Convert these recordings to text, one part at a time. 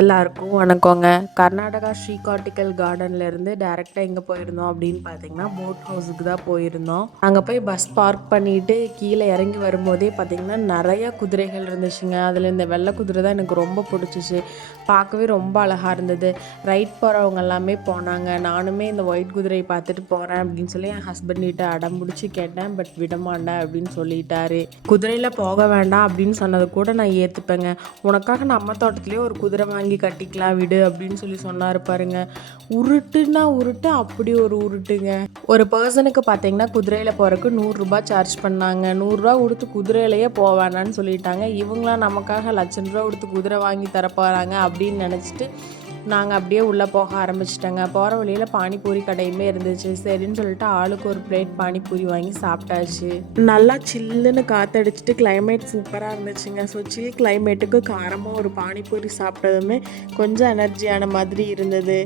எல்லாருக்கும் வணக்கங்க. கர்நாடகா ஸ்ரீகாட்டிக்கல் கார்டன்லேருந்து டேரெக்டாக எங்கே போயிருந்தோம் அப்படின்னு பார்த்தீங்கன்னா போட் ஹவுஸுக்கு தான் போயிருந்தோம். அங்கே போய் பஸ் பார்க் பண்ணிட்டு கீழே இறங்கி வரும்போதே பார்த்தீங்கன்னா நிறைய குதிரைகள் இருந்துச்சுங்க. அதில் இந்த வெள்ளை குதிரை தான் எனக்கு ரொம்ப பிடிச்சிச்சு. பார்க்கவே ரொம்ப அழகாக இருந்தது. ரைட் போகிறவங்க எல்லாமே போனாங்க. நானுமே இந்த ஒயிட் குதிரையை பார்த்துட்டு போகிறேன் அப்படின்னு சொல்லி என் ஹஸ்பண்ட்கிட்ட அடம் பிடிச்சி கேட்டேன். பட் விடமாட்டேன் அப்படின்னு சொல்லிட்டாரு. குதிரையில் போக வேண்டாம் அப்படின்னு சொன்னது கூட நான் ஏற்றுப்பேங்க உனக்காக நம்ம தோட்டத்துலேயே ஒரு குதிரை வாங்கி கட்டிக்கலாம் விடு அப்படின்னு சொல்லி சொன்னார் பாருங்க. உருட்டுன்னா உருட்டு அப்படி ஒரு உருட்டுங்க. ஒரு பர்சனுக்கு பார்த்தீங்கன்னா குதிரையில் போகிறக்கு நூறுரூபா சார்ஜ் பண்ணாங்க. நூறுரூவா கொடுத்து குதிரையிலேயே போவேணான்னு சொல்லிட்டாங்க. இவங்களாம் நமக்காக லட்சம் ரூபா கொடுத்து குதிரை வாங்கி தரப்போகிறாங்க அப்படின்னு நினச்சிட்டு நாங்கள் அப்படியே உள்ளே போக ஆரம்பிச்சிட்டோங்க. போகிற வழியில் பானிபூரி கடையுமே இருந்துச்சு. சரின்னு சொல்லிட்டு ஆளுக்கு ஒரு பிளேட் பானிபூரி வாங்கி சாப்பிட்டாச்சு. நல்லா சில்லுன்னு காற்றடிச்சிட்டு கிளைமேட் சூப்பராக இருந்துச்சுங்க. ஸோ சில் கிளைமேட்டுக்கு காரமாக ஒரு பானிபூரி சாப்பிட்டதுமே கொஞ்சம் எனர்ஜியான மாதிரி இருந்தது.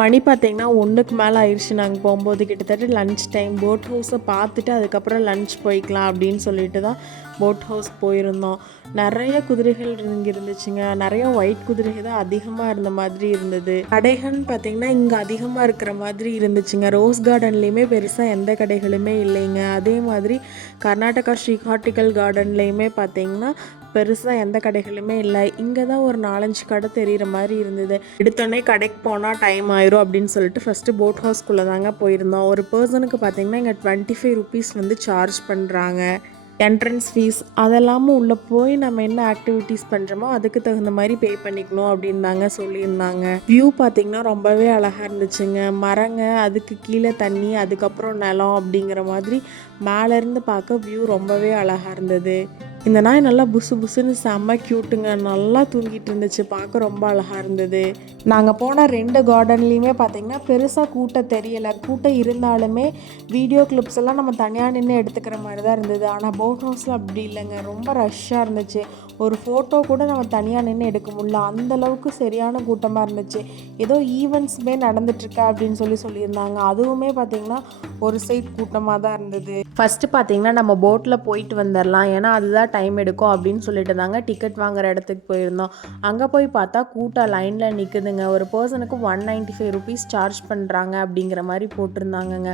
மணி பார்த்தீங்கன்னா ஒன்றுக்கு மேலே ஆயிடுச்சு நாங்கள் போகும்போது கிட்டத்தட்ட லன்ச் டைம் போட் ஹவுஸை பார்த்துட்டு அதுக்கப்புறம் லன்ச் போய்க்கலாம் அப்படின்னு சொல்லிட்டு தான் போட் ஹவுஸ் போயிருந்தோம். நிறைய குதிரைகள் இருந்துச்சுங்க. நிறைய ஒயிட் குதிரைகள் தான் அதிகமாக இருந்த மாதிரி இருந்தது. கடைகள்னு பார்த்தீங்கன்னா இங்கே அதிகமாக இருக்கிற மாதிரி இருந்துச்சுங்க. ரோஸ் கார்டன்லேயுமே பெருசாக எந்த கடைகளுமே இல்லைங்க. அதே மாதிரி கர்நாடகா ஸ்ரீகாட்டிக்கல் கார்டன்லேயுமே பார்த்தீங்கன்னா பெருசாக எந்த கடைகளுமே இல்லை. இங்கே தான் ஒரு நாலஞ்சு கடை தெரிகிற மாதிரி இருந்தது. எடுத்தோடனே கடைக்கு போனால் டைம் ஆயிரும் அப்படின்னு சொல்லிட்டு ஃபஸ்ட்டு போட் ஹவுஸ்க்குள்ளே தாங்க போயிருந்தோம். ஒரு பர்சனுக்கு பார்த்தீங்கன்னா இங்கே டுவெண்ட்டி ஃபைவ் ருபீஸ் வந்து சார்ஜ் பண்ணுறாங்க என்ட்ரன்ஸ் ஃபீஸ் அதெல்லாமும் உள்ளே போய் நம்ம என்ன ஆக்டிவிட்டீஸ் பண்ணுறோமோ அதுக்கு தகுந்த மாதிரி பே பண்ணிக்கணும் அப்படின்னாங்க சொல்லியிருந்தாங்க. வியூ பார்த்திங்கன்னா ரொம்பவே அழகாக இருந்துச்சுங்க. மரங்க அதுக்கு கீழே தண்ணி அதுக்கப்புறம் நிலம் அப்படிங்கிற மாதிரி மேலேருந்து பார்க்க வியூ ரொம்பவே அழகாக இருந்தது. இந்த நாய் நல்லா புசு புசுன்னு செம்ம க்யூட்டுங்க நல்லா தூங்கிட்டு இருந்துச்சு. பார்க்க ரொம்ப அழகாக இருந்தது. நாங்கள் போன ரெண்டு கார்டன்லேயுமே பார்த்தீங்கன்னா பெருசாக கூட்டம் தெரியலை. கூட்டம் இருந்தாலுமே வீடியோ கிளிப்ஸ் எல்லாம் நம்ம தனியாக நின்று எடுத்துக்கிற மாதிரி தான் இருந்தது ஆனால் போட் ஹவுஸில் அப்படி இல்லைங்க. ரொம்ப ரஷ்ஷாக இருந்துச்சு. ஒரு ஃபோட்டோ கூட நம்ம தனியாக நின்று எடுக்க முடியல. அந்த அளவுக்கு சரியான கூட்டமாக இருந்துச்சு. ஏதோ ஈவெண்ட்ஸுமே நடந்துட்டுருக்கா அப்படின்னு சொல்லி சொல்லியிருந்தாங்க. அதுவுமே பார்த்தீங்கன்னா ஒரு சைட் கூட்டமாக தான் இருந்தது. ஃபஸ்ட்டு பார்த்தீங்கன்னா நம்ம போட்டில் போயிட்டு வந்துடலாம் ஏன்னா அதுதான் டைம் எடுக்கும் அப்படின்னு சொல்லிட்டு தாங்க டிக்கெட் வாங்குற இடத்துக்கு போயிருந்தோம். அங்கே போய் பார்த்தா கூட்டம் லைனில் நிற்குதுங்க ஒரு பர்சனுக்கு one ninety five rupees charge பண்ணுறாங்க அப்படிங்கிற மாதிரி போட்டிருந்தாங்கங்க.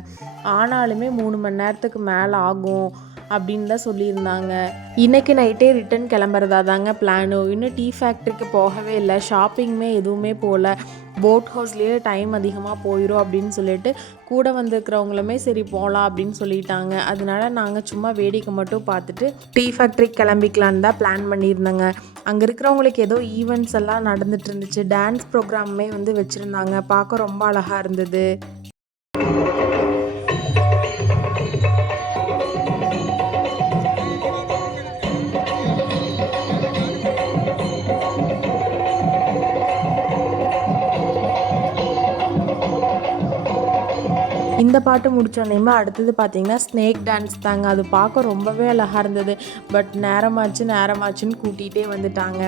ஆனாலுமே மூணு மணி நேரத்துக்கு மேலே ஆகும். அப்படின்னு தான் சொல்லியிருந்தாங்க. இன்னைக்கு நைட்டே ரிட்டன் கிளம்புறதா தாங்க பிளானு இன்னும் டீ ஃபேக்ட்ரிக்கு போகவே இல்லை. ஷாப்பிங்குமே எதுவுமே போகல போட் ஹவுஸ்லேயே டைம் அதிகமாக போயிடும் அப்படின்னு சொல்லிட்டு கூட வந்திருக்கிறவங்களுமே சரி போகலாம் அப்படின்னு சொல்லிட்டாங்க. அதனால நாங்கள் சும்மா வேடிக்கை மட்டும் பார்த்துட்டு டீ ஃபேக்ட்ரிக்கு கிளம்பிக்கலான்னு தான் பிளான் பண்ணியிருந்தேங்க. அங்கே இருக்கிறவங்களுக்கு ஏதோ ஈவெண்ட்ஸ் எல்லாம் நடந்துட்டு இருந்துச்சு. டான்ஸ் ப்ரோக்ராமுமே வந்து வச்சுருந்தாங்க. பார்க்க ரொம்ப அழகாக இருந்தது. இந்த பாட்டு முடிச்சோடனேயுமே அடுத்தது பார்த்தீங்கன்னா ஸ்னேக் டான்ஸ் தாங்க. அது பார்க்க ரொம்பவே அழகாக இருந்தது. பட் நேரமாச்சு நேரமாச்சுன்னு கூட்டிகிட்டே வந்துட்டாங்க.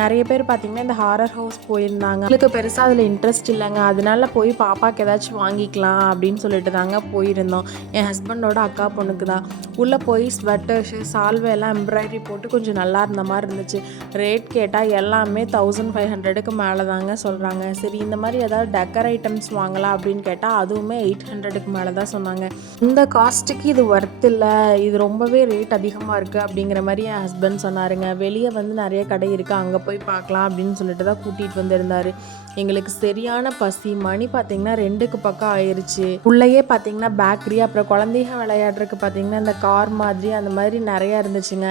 நிறைய பேர் பார்த்தீங்கன்னா இந்த ஹாரர் ஹவுஸ் போயிருந்தாங்க. அவங்களுக்கு பெருசாக அதில் இன்ட்ரெஸ்ட் இல்லைங்க. அதனால போய் பாப்பாக்கு ஏதாச்சும் வாங்கிக்கலாம் அப்படின்னு சொல்லிட்டு தாங்க போயிருந்தோம். என் ஹஸ்பண்டோட அக்கா பொண்ணுக்கு தான். உள்ளே போய் ஸ்வெட்டர்ஸு சால்வை எல்லாம் எம்ப்ராய்டரி போட்டு கொஞ்சம் நல்லா இருந்த மாதிரி இருந்துச்சு. ரேட் கேட்டால் எல்லாமே தௌசண்ட் ஃபைவ் ஹண்ட்ரடுக்கு மேலே தாங்க சொல்கிறாங்க சரி இந்த மாதிரி ஏதாவது டெக்கர் ஐட்டம்ஸ் வாங்கலாம் அப்படின்னு கேட்டால் அதுவுமே எயிட் ஹண்ட்ரடுக்கு மேலே தான் சொன்னாங்க. இந்த காஸ்ட்டுக்கு இது ஒர்த் இல்லை இது ரொம்பவே ரேட் அதிகமாக இருக்குது அப்படிங்கிற மாதிரி என் ஹஸ்பண்ட் சொன்னாருங்க. வெளியே வந்து நிறைய கடை இருக்குது அங்கே போய் பார்க்கலாம் அப்படின்னு சொல்லிட்டு தான் கூட்டிகிட்டு வந்திருந்தார். எங்களுக்கு சரியான பசி மணி பார்த்தீங்கன்னா ரெண்டுக்கு பக்கம் ஆயிருச்சு. உள்ளேயே பார்த்தீங்கன்னா பேக்கரி அப்புறம் குழந்தைங்க விளையாடுறதுக்கு பார்த்தீங்கன்னா இந்த கார் மாதிரி அந்த மாதிரி நிறையா இருந்துச்சுங்க.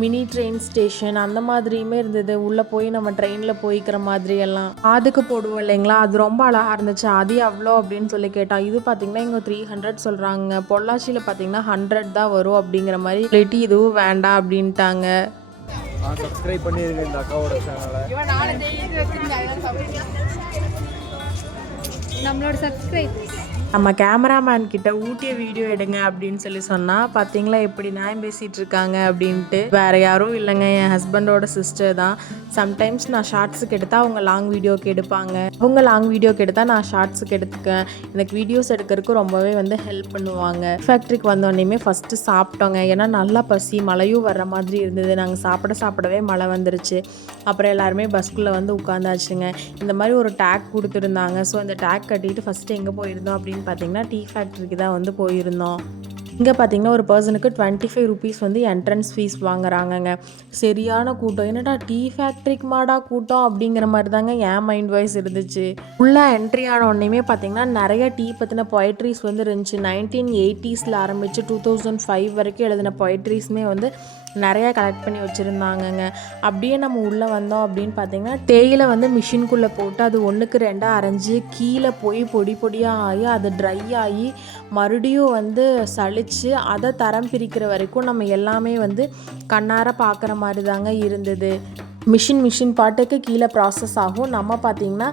மினி ட்ரெயின் ஸ்டேஷன் அந்த மாதிரியுமே இருந்தது. உள்ளே போய் நம்ம ட்ரெயினில் போய்க்கிற மாதிரி எல்லாம். அதுக்கு போடுவோம் இல்லைங்களா? அது ரொம்ப அழகாக இருந்துச்சு. அது அவ்வளோ அப்படின்னு சொல்லி கேட்டால் இது பார்த்தீங்கன்னா இங்கே த்ரீ ஹண்ட்ரட் சொல்கிறாங்க பொள்ளாச்சியில் பார்த்தீங்கன்னா ஹண்ட்ரட் தான் வரும் அப்படிங்கிற மாதிரி சொல்லிட்டு இதுவும் வேண்டாம் அப்படின்ட்டாங்க. சப்ஸ்கிரைப் பண்ணியிருக்கேன் இந்த அக்காவோட சேனலை நம்மளோட சப்ஸ்கிரைபர்ஸ் நம்ம கேமராமேன் கிட்ட ஊட்டிய வீடியோ எடுங்க அப்படின்னு சொல்லி சொன்னா பாத்தீங்களா? எப்படி நியாயம் பேசிட்டு இருக்காங்க? அப்படின்ட்டு. வேற யாரும் இல்லைங்க. என் ஹஸ்பண்டோட சிஸ்டர் தான். சம்டைம்ஸ் நான் ஷார்ட்ஸுக்கு எடுத்தா அவங்க லாங் வீடியோக்கு எடுப்பாங்க. அவங்க லாங் வீடியோக்கு எடுத்தா நான் ஷார்ட்ஸுக்கு எடுத்துக்கேன் எனக்கு வீடியோஸ் எடுக்கிறதுக்கு ரொம்பவே வந்து ஹெல்ப் பண்ணுவாங்க. ஃபேக்ட்ரிக்கு வந்தோடனேயுமே ஃபஸ்ட்டு சாப்பிட்டோங்க. ஏன்னா நல்லா பசி மழையும் வர்ற மாதிரி இருந்தது. நாங்கள் சாப்பிட சாப்பிடவே மழை வந்துருச்சு. அப்புறம் எல்லாருமே பஸ்க்குள்ளே வந்து உட்காந்தாச்சுங்க இந்த மாதிரி ஒரு டேக் கொடுத்துருந்தாங்க. ஸோ அந்த டேக் கட்டிட்டு ஃபஸ்ட்டு எங்கே போயிருந்தோம் அப்படின்னு பார்த்தீங்கன்னா டீ ஃபேக்ட்ரிக்கு தான் வந்து போயிருந்தோம். இங்கே பார்த்தீங்கன்னா ஒரு பர்சனுக்கு டுவெண்ட்டி ஃபைவ் ருபீஸ் வந்து என்ட்ரன்ஸ் ஃபீஸ் வாங்குறாங்கங்க. சரியான கூட்டம். என்னடா டீ ஃபேக்ட்ரிக்கு மாடா கூட்டம் அப்படிங்கிற மாதிரி தாங்க என் மைண்ட் வாய்ஸ் இருந்துச்சு. ஃபுல்லாக என்ட்ரி ஆன உடனேயுமே பார்த்தீங்கன்னா நிறைய டீ பற்றின பொயட்ரிஸ் வந்து இருந்துச்சு. நைன்டீன் எயிட்டிஸில் ஆரம்பித்து டூ தௌசண்ட் ஃபைவ் வரைக்கும் எழுதின பொயட்ரிஸுமே வந்து நிறையா கலெக்ட் பண்ணி வச்சுருந்தாங்கங்க. அப்படியே நம்ம உள்ளே வந்தோம் அப்படின்னு பார்த்தீங்கன்னா தேயிலை வந்து மிஷின்குள்ளே போட்டு அது ஒன்றுக்கு ரெண்டாக அரைஞ்சு கீழே போய் பொடி பொடியாக ஆகி அது ட்ரை ஆகி மறுபடியும் வந்து சளிச்சு அதை தரம் பிரிக்கிற வரைக்கும் நம்ம எல்லாமே வந்து கண்ணார பார்க்குற மாதிரி தாங்க இருந்தது. மிஷின் மிஷின் பாட்டுக்கு கீழே ப்ராசஸ் ஆகும். நம்ம பார்த்தீங்கன்னா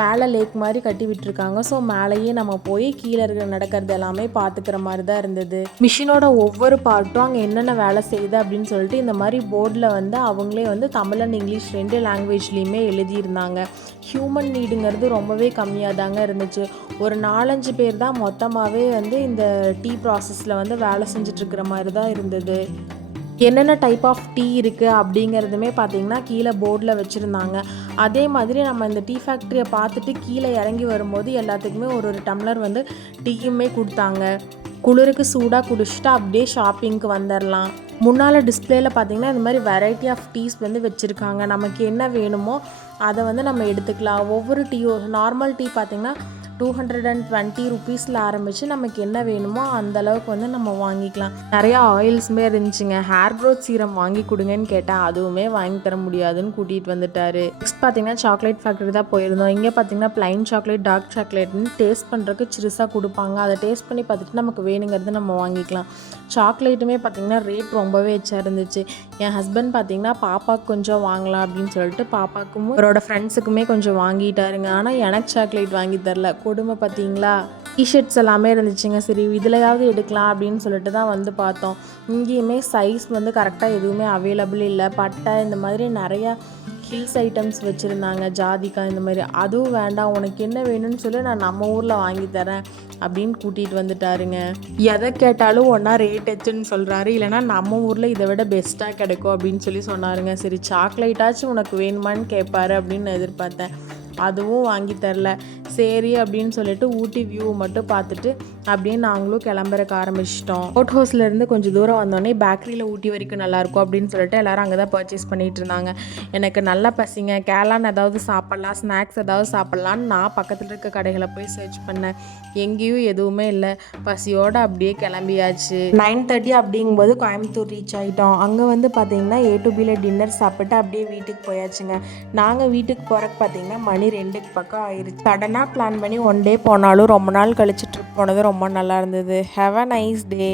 மேலே லேக் மாதிரி கட்டி விட்டுருக்காங்க. ஸோ மேலேயே நம்ம போய் கீழே இருக்கிற நடக்கிறது எல்லாமே பார்த்துக்கிற மாதிரி தான் இருந்தது. மிஷினோட ஒவ்வொரு பார்ட்டும் அங்கே என்னென்ன வேலை செய்யுது அப்படின்னு சொல்லிட்டு இந்த மாதிரி போர்டில் வந்து அவங்களே வந்து தமிழ் அண்ட் இங்கிலீஷ் ரெண்டு லாங்குவேஜ்லேயுமே எழுதியிருந்தாங்க. ஹியூமன் நீடுங்கிறது ரொம்பவே கம்மியாக தாங்க இருந்துச்சு. ஒரு நாலஞ்சு பேர் தான் மொத்தமாகவே வந்து இந்த டீ ப்ராசஸில் வந்து வேலை செஞ்சிட்ருக்கிற மாதிரி தான் இருந்தது. என்னென்ன டைப் ஆஃப் டீ இருக்குது அப்படிங்கிறதுமே பார்த்தீங்கன்னா கீழே போர்டில் வச்சுருந்தாங்க. அதே மாதிரி நம்ம இந்த டீ ஃபேக்ட்ரியை பார்த்துட்டு கீழே இறங்கி வரும்போது எல்லாத்துக்குமே ஒரு ஒரு டம்ளர் வந்து டீயுமே கொடுத்தாங்க. குளிருக்கு சூடாக குடிச்சிட்டு அப்படியே ஷாப்பிங்க்கு வந்துடலாம் முன்னால் டிஸ்பிளேல பார்த்தீங்கன்னா இந்த மாதிரி வெரைட்டி ஆஃப் டீஸ் வந்து வச்சுருக்காங்க. நமக்கு என்ன வேணுமோ அதை வந்து நம்ம எடுத்துக்கலாம். ஒவ்வொரு டீயும் நார்மல் டீ பார்த்தீங்கன்னா டூ ஹண்ட்ரட் அண்ட் டுவெண்ட்டி ருபீஸில் ஆரம்பித்து நமக்கு என்ன வேணுமோ அந்த அளவுக்கு வந்து நம்ம வாங்கிக்கலாம். நிறையா ஆயில்ஸுமே இருந்துச்சுங்க. ஹேர் க்ரோத் சீரம் வாங்கி கொடுங்கன்னு கேட்டேன் அதுவுமே வாங்கி தர முடியாதுன்னு கூட்டிகிட்டு வந்துட்டாரு. நெக்ஸ்ட் பார்த்தீங்கன்னா சாக்லேட் ஃபேக்ட்ரி தான் போயிருந்தோம். இங்கே பார்த்தீங்கன்னா ப்ளைன் சாக்லேட் டார்க் சாக்லேட்னு டேஸ்ட் பண்ணுறதுக்கு சிறுசாக கொடுப்பாங்க. அதை டேஸ்ட் பண்ணி பார்த்துட்டு நமக்கு வேணுங்கிறது நம்ம வாங்கிக்கலாம். சாக்லேட்டுமே பார்த்தீங்கன்னா ரேட் ரொம்பவே எச்சா இருந்துச்சு. என் ஹஸ்பண்ட் பார்த்தீங்கன்னா பாப்பாவுக்கு கொஞ்சம் வாங்கலாம் அப்படின்னு சொல்லிட்டு பாப்பாக்கும் அவரோட ஃப்ரெண்ட்ஸுக்குமே கொஞ்சம் வாங்கிட்டாருங்க. ஆனால் எனக்கு சாக்லேட் வாங்கி தரல. கொடுமை பார்த்தீங்களா? டிஷர்ட்ஸ் எல்லாமே இருந்துச்சுங்க. சரி இதுலையாவது எடுக்கலாம் அப்படின்னு சொல்லிட்டு தான் வந்து பார்த்தோம். இங்கேயுமே சைஸ் வந்து கரெக்டாக எதுவுமே அவைலபிள் இல்லை. பட்டை இந்த மாதிரி நிறையா ஹில்ஸ் ஐட்டம்ஸ் வச்சுருந்தாங்க. ஜாதிக்கா இந்த மாதிரி. அதுவும் வேண்டாம். உனக்கு என்ன வேணும்னு சொல்லி நான் நம்ம ஊரில் வாங்கி தரேன் அப்படின்னு கூட்டிகிட்டு வந்துட்டாருங்க. எதை கேட்டாலும் ஒன்றா ரேட் எச்சுன்னு சொல்கிறாரு இல்லைனா நம்ம ஊரில் இதை விட பெஸ்ட்டாக கிடைக்கும் அப்படின்னு சொல்லி சொன்னாருங்க. சரி சாக்லேட்டாச்சும் உனக்கு வேணுமான்னு கேட்பாரு அப்படின்னு எதிர்பார்த்தேன். அதுவும் வாங்கி தரல. சரி அப்படின்னு சொல்லிட்டு ஊட்டி வியூ மட்டும் பார்த்துட்டு அப்படியே நாங்களும் கிளம்புறக்க ஆரம்பிச்சிட்டோம். போட் ஹவுஸ்லேருந்து கொஞ்சம் தூரம் வந்தோடனே பேக்கரியில் ஊட்டி வரைக்கும் நல்லாயிருக்கும் அப்படின்னு சொல்லிட்டு எல்லாரும் அங்கே தான் பர்ச்சேஸ் பண்ணிட்டு இருந்தாங்க. எனக்கு நல்ல பசிங்க. கேளான் ஏதாவது சாப்பிட்லாம் ஸ்நாக்ஸ் ஏதாவது சாப்பிட்லான்னு நான் பக்கத்தில் இருக்க கடைகளை போய் சர்ச் பண்ணேன். எங்கேயும் எதுவுமே இல்லை. பசியோடு அப்படியே கிளம்பியாச்சு. நைன் தேர்ட்டி அப்படிங்கும்போது கோயம்புத்தூர் ரீச் ஆகிட்டோம் அங்கே வந்து பார்த்தீங்கன்னா ஏ டு பியில் டின்னர் சாப்பிட்டு அப்படியே வீட்டுக்கு போயாச்சுங்க. நாங்கள் வீட்டுக்கு போகிறக்கு பார்த்தீங்கன்னா மணி ரெண்டுக்கு பக்கம் ஆயிருச்சு. சடனாக பிளான் பண்ணி ஒன் டே போனாலும் ரொம்ப நாள் கழிச்சு ட்ரிப் போனது ரொம்ப ரொம்ப நல்லா இருந்தது. Have a nice day